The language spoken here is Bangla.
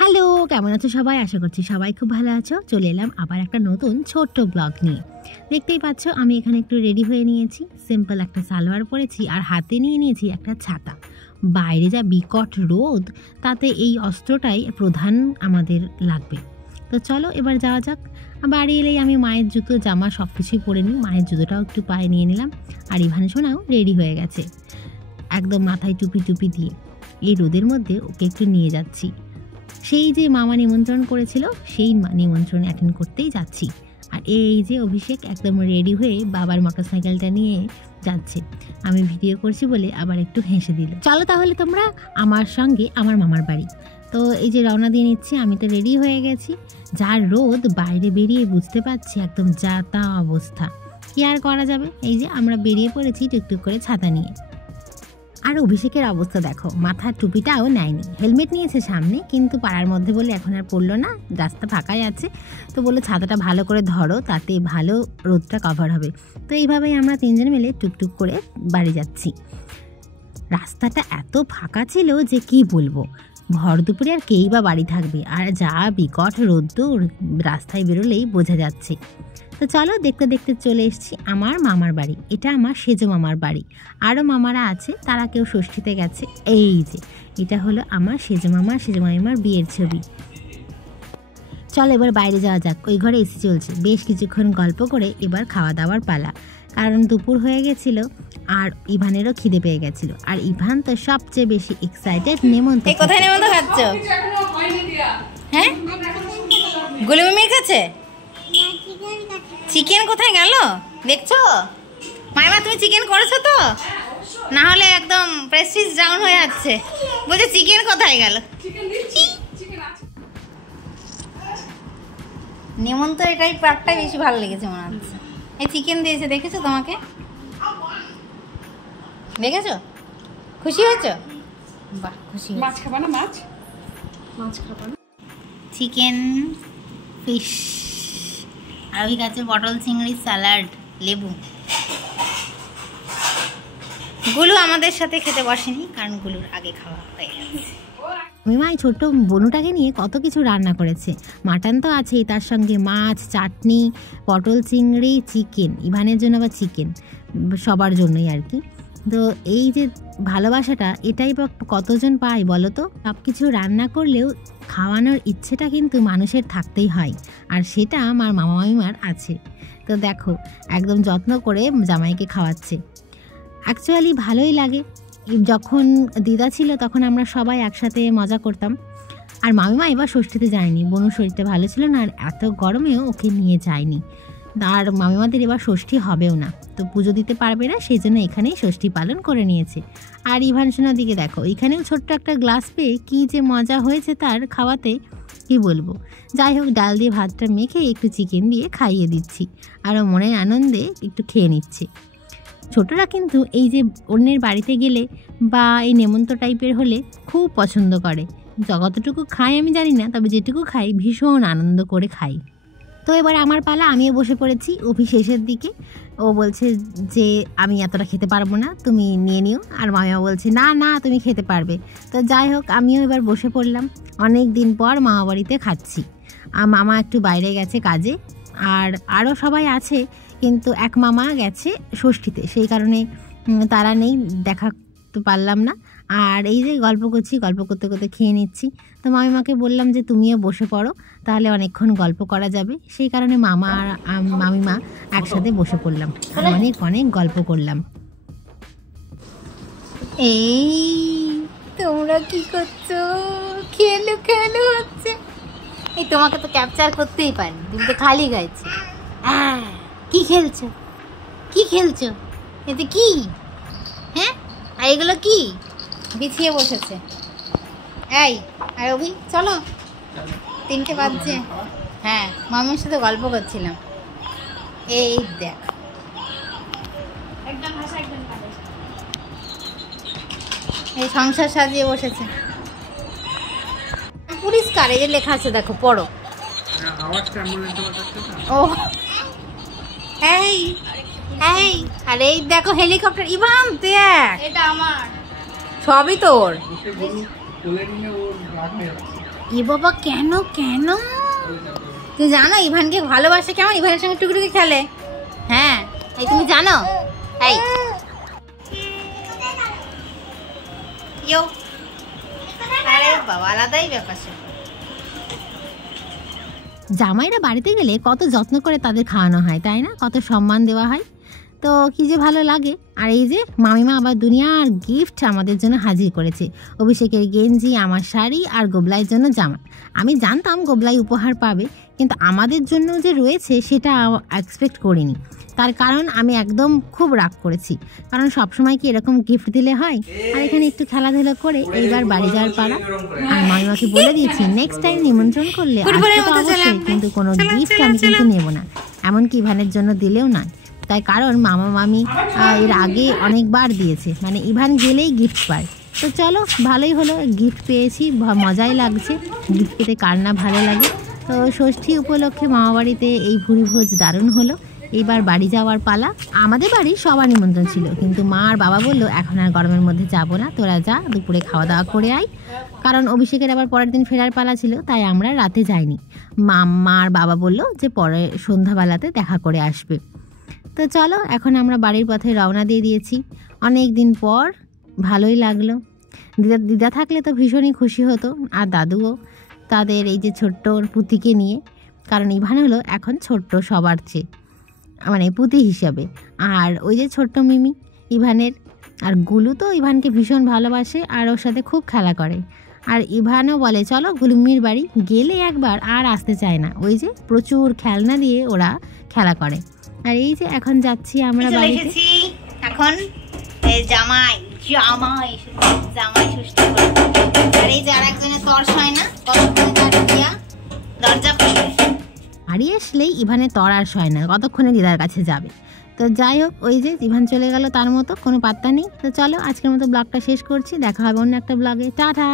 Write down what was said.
হ্যালো, কেমন আছো সবাই? আশা করছি সবাই খুব ভালো আছো। চলে এলাম আবার একটা নতুন ছোট্ট ব্লগ নিয়ে। দেখতেই পাচ্ছ আমি এখানে একটু রেডি হয়ে নিয়েছি। সিম্পল একটা সালোয়ার পরেছি আর হাতে নিয়ে নিয়েছি একটা ছাতা। বাইরে যা বিকট রোদ, তাতে এই অস্ত্রটাই প্রধান আমাদের লাগবে। তো চলো এবার যাওয়া যাক। বাড়ি এলেই আমি মায়ের জুতো জামা সব কিছুই পরে নিই। মায়ের জুতোটাও একটু পায়ে নিয়ে নিলাম। আর ইভান সোনাও রেডি হয়ে গেছে, একদম মাথায় টুপি দিয়ে। এই রোদের মধ্যে ওকে একটু নিয়ে যাচ্ছি। সেই যে মামা নিমন্ত্রণ করেছিল, সেই নিমন্ত্রণ অ্যাটেন্ড করতেই যাচ্ছি। আর এই যে অভিষেক একদম রেডি হয়ে বাবার মোটরসাইকেলটা নিয়ে যাচ্ছে। আমি ভিডিও করছি বলে আবার একটু হেসে দিল। চলো তাহলে তোমরা আমার সঙ্গে আমার মামার বাড়ি। তো এই যে রওনা দিয়ে নিচ্ছি। আমি তো রেডি হয়ে গেছি। যার রোদ, বাইরে বেরিয়ে বুঝতে পারছি একদম যা তা অবস্থা। কি আর করা যাবে, এই যে আমরা বেরিয়ে পড়েছি টুকটুক করে ছাতা নিয়ে। আর অভিষেকের অবস্থা দেখো, মাথার টুপিটাও নেয়নি। হেলমেট নিয়েছে সামনে, কিন্তু পাড়ার মধ্যে বলে এখন আর পড়লো না, রাস্তা ফাঁকাই আছে। তো বললো ছাতাটা ভালো করে ধরো, তাতে ভালো রোদটা কভার হবে। তো এইভাবেই আমরা তিনজন মিলে টুকটুক করে বাড়ি যাচ্ছি। রাস্তাটা এত ফাঁকা ছিল যে কি বলবো, ভর দুপুরে আর কেই বা বাড়ি থাকবে। আর যা বিকট রোদ্দুর, রাস্তায় বেরোলেই বোঝা যাচ্ছে। তো চলো দেখতে দেখতে চলে এসেছি আমার মামার বাড়ি। এটা আমার সেজো মামার বাড়ি। আরও মামারা আছে, তারা কেউ ষষ্ঠীতে গেছে। এই যে এটা হলো আমার সেজো মামা সেজো মামিমার বিয়ের ছবি। চলো এবার বাইরে যাওয়া যাক। ওই ঘরে এসি চলছে, বেশ কিছুক্ষণ গল্প করে এবার খাওয়া দাওয়ার পালা। কারণ দুপুর হয়ে গেছিল আর ইভানেরও খিদে পেয়ে গেছিল। আর ইভান তো সবচেয়ে বেশি এক্সাইটেড নেমন্তন্ন। কোথায় নেমন্তন্ন খাচ্ছ? হ্যাঁ, গুলুমির কাছে। চিকেন কোথায় গেল দেখছো? মাইমা তুমি চিকেন করেছো তো? না হলে একদম প্রেস্টিজ ডাউন হয়ে যাচ্ছে। বলছে চিকেন কোথায় গেল? নেমন্তন্ন এটাই পার্টটাই বেশি ভালো লেগেছে মনে হচ্ছে। এই চিকেন দিয়েছে, দেখেছো? তোমাকে দেখেছো? খুশি হয়েছো? বাহ, খুশি। মাছ খাবা না? মাছ খাবা না? চিকেন, ফিশ, আর ওই কাছে পটল চিংড়ি স্যালাড, লেবু। গুলু আমাদের সাথে খেতে বসেনি, কারণ গুলুর আগে খাওয়া হয়ে গেছে। মিমাই ছোট্ট বনুটাকে নিয়ে কত কিছু রান্না করেছে। মাটন তো আছেই, তার সঙ্গে মাছ, চাটনি, পটল চিংড়ি, চিকেন। ইভানের জন্য আবার চিকেন, সবার জন্যই আর কি। তো এই যে ভালোবাসাটা, এটাই বা কতজন পায় বলো তো? সব কিছু রান্না করলেও খাওয়ানোর ইচ্ছেটা কিন্তু মানুষের থাকতেই হয়, আর সেটা আমার মামা মামিমার আছে। তো দেখো একদম যত্ন করে জামাইকে খাওয়াচ্ছে। অ্যাকচুয়ালি ভালোই লাগে। যখন দিদা ছিল তখন আমরা সবাই একসাথে মজা করতাম। আর মামিমা এবার ষষ্ঠীতে যায়নি, বনুর শরীরটা ভালো ছিল না, আর এত গরমেও ওকে নিয়ে যায়নি। আর মামিমাদের এবার ষষ্ঠী হবেও না, তো পুজো দিতে পারবে না, সেই জন্য এখানেই ষষ্ঠী পালন করে নিয়েছে। আর ইভান সোনার দিকে দেখো, এখানেও ছোট্ট একটা গ্লাস পেয়ে কী যে মজা হয়েছে তার খাওয়াতে, কি বলবো। যাই হোক, ডাল দিয়ে ভাতটা মেখে একটু চিকেন দিয়ে খাইয়ে দিচ্ছি, আরও মনের আনন্দে একটু খেয়ে নিচ্ছে। ছোটরা কিন্তু এই যে অন্যের বাড়িতে গেলে বা এই নেমন্ত টাইপের হলে খুব পছন্দ করে। কতটুকু খাই আমি জানি না, তবে যেটুকু খাই ভীষণ আনন্দ করে খাই। তো এবার আমার পালা, আমিও বসে পড়েছি। অভি শেষের দিকে, ও বলছে যে আমি এতটা খেতে পারবো না, তুমি নিয়ে নিও। আর মামিমা বলছে না না, তুমি খেতে পারবে। তো যাই হোক, আমিও এবার বসে পড়লাম। অনেক দিন পর মামা বাড়িতে খাচ্ছি। আর মামা একটু বাইরে গেছে কাজে, আর আরও সবাই আছে, কিন্তু এক মামা গেছে ষষ্ঠীতে, সেই কারণে তারা নেই, দেখা তো পারলাম না। আর এই যে গল্প করছি, গল্প করতে করতে খেয়ে নিচ্ছি। তো মামিমাকে বললাম যে তুমিও বসে পড়ো, তাহলে অনেকক্ষণ গল্প করা যাবে। সেই কারণে মামা আর মামিমা একসাথে বসে পড়লাম, আর অনেক অনেক গল্প করলাম। এই তোমরা কি করছো? খেলো খেলো হচ্ছে। এই তোমাকে তো ক্যাপচার করতেই পারি, তুমি তো খালি গাইছে। কি খেলছো? কি খেলছো? এতে কি? হ্যাঁ, আর এগুলো কি? বিছিয়ে বসেছে। এই আর অভি, চলো, 3টে বাজছে। হ্যাঁ, মামির সাথে গল্প করছিলাম। এই দেখ, এই সংসার সাজিয়ে বসেছে। পরিষ্কার, এই যে লেখা আছে দেখো, পড়ো। ও এই এই, আর এই দেখো হেলিকপ্টার। ইভান দেখ, এটা আমার, সবই তোর। এ বাবা, কেন কেন? তুমি জানো ইভানকে ভালোবাসে কেমন? ইভানের সঙ্গে টুকটুকি খেলে। হ্যাঁ, এই তুমি জানো? এই আরে বাবা, আলাদাই ব্যাপার। জামাইরা বাড়িতে গেলে কত যত্ন করে তাদের খাওয়ানো হয়, তাই না? কত সম্মান দেওয়া হয়, তো কি যে ভালো লাগে। আর এই যে মামিমা আবার দুনিয়ার গিফট আমাদের জন্য হাজির করেছে। অভিষেকের গেঞ্জি, আমার শাড়ি আর গোবলাইয়ের জন্য জামা। আমি জানতাম গোবলাই উপহার পাবে, কিন্তু আমাদের জন্য যে রয়েছে সেটা এক্সপেক্ট করিনি। তার কারণ আমি একদম খুব রাগ করেছি, কারণ সবসময় কি এরকম গিফট দিলে হয়? আর এখানে একটু খেলাধুলা করে এইবার বাড়ি যাওয়ার পালা। আর মামিমাকে বলে দিয়েছি নেক্সট টাইম নিমন্ত্রণ করলে আসতে তো অবশ্যই, কিন্তু কোনো গিফট আমি কিন্তু নেব না, এমনকি ইভানের জন্য দিলেও না। তাই কারণ মামা মামি এর আগে অনেকবার দিয়েছে, মানে ইভান গেলেই গিফট পায়। তো চলো, ভালোই হলো, গিফট পেয়েছি, মজাই লাগছে। গিফট পেতে কার না ভালো লাগে। তো ষষ্ঠী উপলক্ষে মামাবাড়িতে এই ভুরিভোজ দারুণ হলো। এইবার বাড়ি যাওয়ার পালা। আমাদের বাড়ির সবার নিমন্ত্রণ ছিল, কিন্তু মা আর বাবা বললো এখন আর গরমের মধ্যে যাবো না, তোরা যা, দুপুরে খাওয়া দাওয়া করে আয়। কারণ অভিষেকের আবার পরের দিন ফেরার পালা ছিল, তাই আমরা রাতে যাইনি। মা আর বাবা বললো যে পরে সন্ধ্যাবেলাতে দেখা করে আসবে। তো চলো, এখন আমরা বাড়ির পথে রওনা দিয়ে দিয়েছি। অনেক দিন পর, ভালোই লাগলো। দিদা থাকলে তো ভীষণই খুশি হতো, আর দাদুও, তাদের এই যে ছোট্ট পুতিকে নিয়ে। কারণ ইভান হলো এখন ছোট্ট সবার চেয়ে, মানে পুতি হিসাবে। আর ওই যে ছোট্ট মিমি ইভানের, আর গুলু তো ইভানকে ভীষণ ভালোবাসে আর ওর সাথে খুব খেলা করে। আর ইভানও বলে চলো গুলুমির বাড়ি, গেলে একবার আর আসতে চায় না। ওই যে প্রচুর খেলনা দিয়ে ওরা খেলা করে। আর এই যে এখন যাচ্ছি আমরা বাড়িতে। এখন জামাই জামাই জামাই ষষ্ঠী। আর এই যে আরেকজনের তর্স হয় না, দরজা বাড়ি আসলেই ইভানের তর আর সয় না, কতক্ষণে দিদার কাছে যাবে। তো যাই হোক, ওই যে ইভান চলে গেল, তার মতো কোনো পাত্তা নেই। তো চলো, আজকের মতো ব্লগটা শেষ করছি, দেখা হবে অন্য একটা ব্লগে। টাটা।